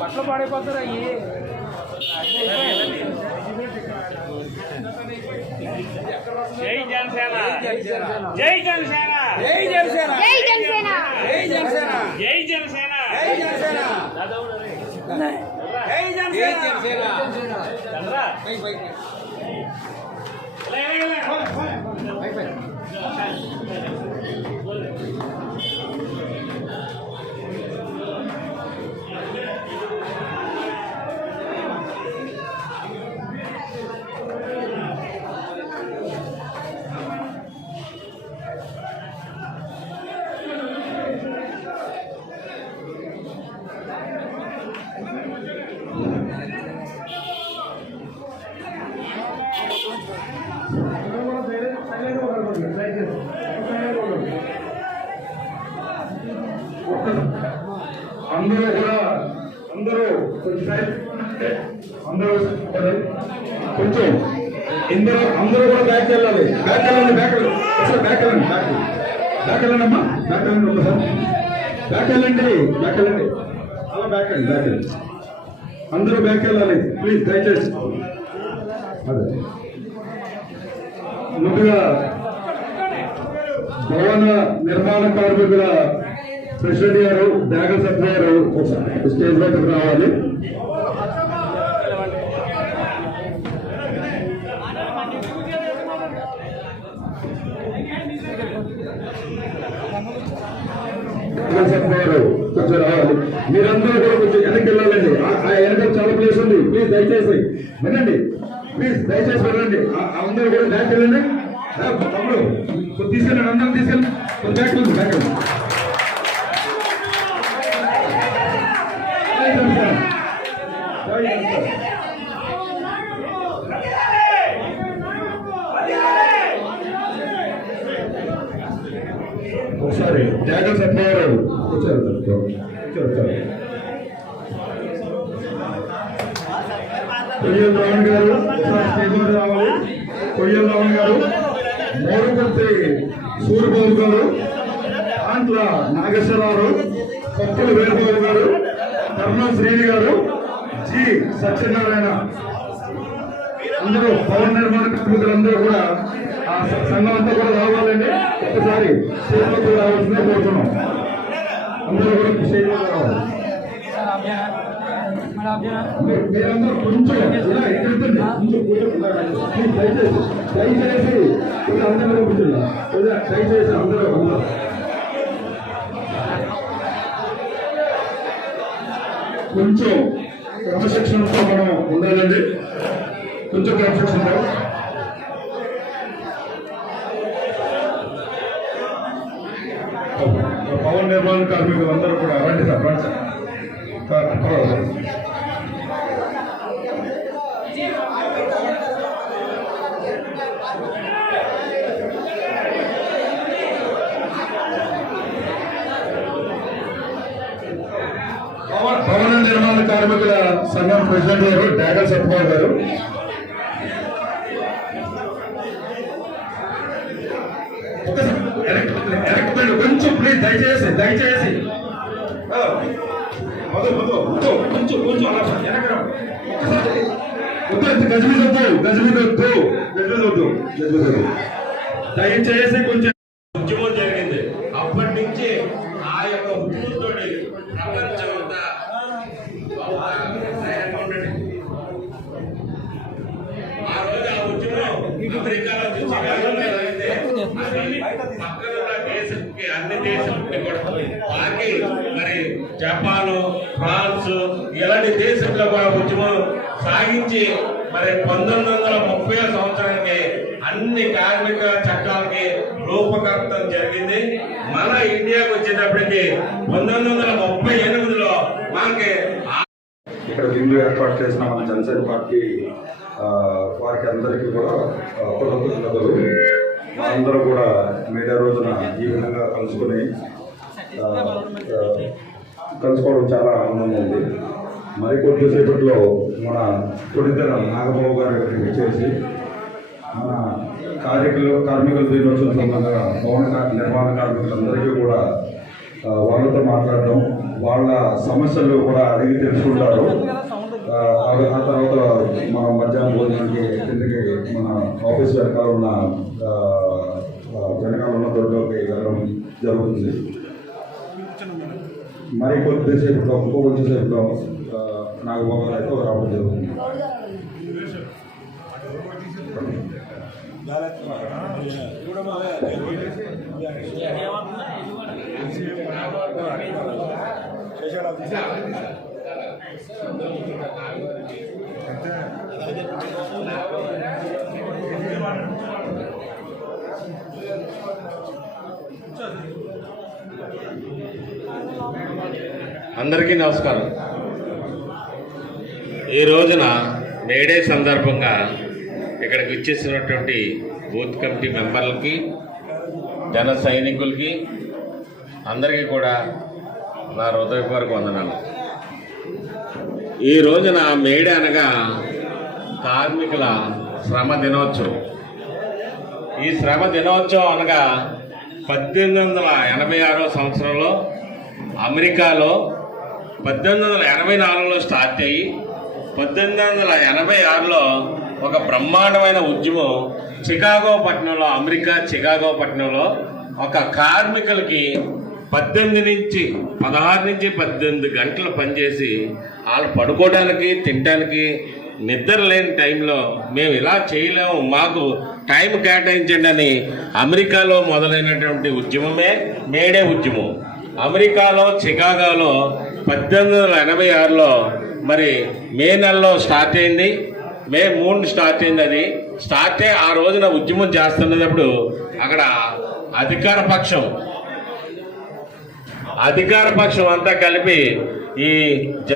పట్ల పాడైపోతారు అయ్యి. జై జనసేన, జై జనసేన, జై జనసేన, జై జనసేన, జై జనసేన, జై జనసేన, జై జనసేన, జై జనసేన. కొంచెం అందరూ కూడా బ్యాక్ వెళ్ళాలి. బ్యాక్ వెళ్ళండి, బ్యాక్ ఒకసారి బ్యాక్ వెళ్ళండి, బ్యాక్ వెళ్ళండి అమ్మా, బ్యాక్ వెళ్ళండి ఒకసారి, బ్యాక్ వెళ్ళండి, బ్యాక్ వెళ్ళండి, అలా బ్యాక్ వెళ్ళండి, బ్యాక్ వెళ్ళండి, అందరూ బ్యాక్ వెళ్ళాలి ప్లీజ్ దయచేసి. అదే ముందుగా భవన నిర్మాణ కార్మికుల ప్రెసిడెంట్ గారు త్యాగ సత్య గారు స్టేజ్ బయటకు రావాలి. కొంచెం రావాలి, మీరందరూ కూడా కొంచెం వెనక్కి వెళ్ళాలండి. ఆ వెనక చాలా ప్లేస్ ఉంది, ప్లీజ్ దయచేసి వినండి, ప్లీజ్ దయచేసి వెళ్ళండి. అందరూ కూడా బ్యాక్ వెళ్ళండి. తమ్ముడు తీసుకెళ్ళండి, అందరం తీసుకెళ్ళి బ్యాక్ వెళ్ళండి, బ్యాక్ వెళ్ళండి. ఒకసారి త్యాగ సత్యారావు వచ్చారు, కొయ్యల రావణ్ గారు ఒకసారి రావాలి. కొయ్యల రావణ్ గారు, మోరుపర్తి సూర్యబాబు గారు, ఆంట్ల నాగేశ్వరరావు, పప్పుల వీరబాబు గారు, కర్నూలు శ్రీని గారు, జి సత్యనారాయణ, అందరూ భవన నిర్మాణ కార్మికులందరూ కూడా ఆ సంఘం అంతా కూడా రావాలండి. ఒకసారి స్టేజ్లోకి రావాల్సిందే కోరుతున్నాం. అందరూ కూడా స్టేజ్లోకి రావాలి. మీరందరూ కొంచెం ఇలా ఎక్కడండి, కొంచెం దయచేసి అందరూ కూర్చున్నా, దయచేసి అందరూ కొంచెం క్రమశిక్షణతో మనం ఉండాలండి. కొంచెం క్రమశిక్షణతో భవన నిర్మాణ కార్మికులు అందరూ కూడా రండి సార్, రండి సార్. పర్వాలేదు. భవన నిర్మాణ కార్మికుల సంఘం ప్రెసిడెంట్ గారు డాగల్ సత్యపాల్ గారు. కొంచెం ప్లీజ్ దయచేసి దయచేసి దయచేసి కొంచెం ఉద్యమం జరిగింది. అప్పటి నుంచి ఆ యొక్క ఉద్యమంతో ప్రపంచం అంతా ఆ రోజు ఆ ఉద్యమం అమెరికాలో జరిగితే పక్కన దేశంకి అన్ని దేశాలకి కూడా బాకీ మరి జపాన్, ఫ్రాన్స్ ఇలాంటి దేశంలో కూడా ఉద్యమం సాగించి మరి 1930 సంవత్సరానికి అన్ని కార్మిక చట్టాలకి రూపకల్పన జరిగింది. మన ఇండియాకి వచ్చేటప్పటికి 1938లో మనకి ఇక్కడ విందు ఏర్పాటు చేసిన మన జనసేన పార్టీ వారికి అందరికీ కూడా కృతజ్ఞతలు. అందరూ కూడా మీడియా రోజున ఈ విధంగా కలుసుకోవడం చాలా ఆనందంగా ఉంది. మరికొద్దిసేపట్లో మన తొలిదర నాగబాబు గారు ఇక్కడికి వచ్చేసి మన కార్మికుల దినోత్సవం సంబంధంగా భవన నిర్మాణ కార్మికులందరికీ కూడా వాళ్ళతో మాట్లాడడం, వాళ్ళ సమస్యలు కూడా అడిగి తెలుసుకుంటారు. ఆ తర్వాత మనం మధ్యాహ్నం భోజనానికి కిందకి మన ఆఫీస్ వెనకాల ఉన్న దొడ్లోకి వెళ్ళడం జరుగుతుంది. మరి కొద్దిసేపులో కొద్దిసేపులో నాగబాబు గారు అయితే రావడం జరుగుతుంది. అందరికీ నమస్కారం. ఈ రోజున మేడే సందర్భంగా ఇక్కడికి వచ్చేసినటువంటి బూత్ కమిటీ మెంబర్లకి, జన సైనికులకి అందరికీ కూడా నా హృదయపూర్వక వందనాలు. ఈ రోజున మేడే అనగా కార్మికుల శ్రమ దినోత్సవం. ఈ శ్రమ దినోత్సవం అనగా 1886 సంవత్సరంలో అమెరికాలో 1884లో స్టార్ట్ అయ్యి 1886లో ఒక బ్రహ్మాండమైన ఉద్యమం చికాగో పట్టణంలో, అమెరికా చికాగో పట్టణంలో ఒక కార్మికులకి 16 నుంచి 18 గంటలు పనిచేసి వాళ్ళు పడుకోవడానికి, తినడానికి నిద్ర లేని టైంలో మేము ఇలా చేయలేము, మాకు టైం కేటాయించండి అని అమెరికాలో మొదలైనటువంటి ఉద్యమమే మేడే ఉద్యమం. అమెరికాలో చికాగోలో 1886లో మరి మే నెలలో స్టార్ట్ అయింది. మే 3 స్టార్ట్ అయింది. అది స్టార్ట్ అయ్యి ఆ రోజున ఉద్యమం చేస్తున్నప్పుడు అక్కడ అధికార పక్షం అంతా కలిపి ఈ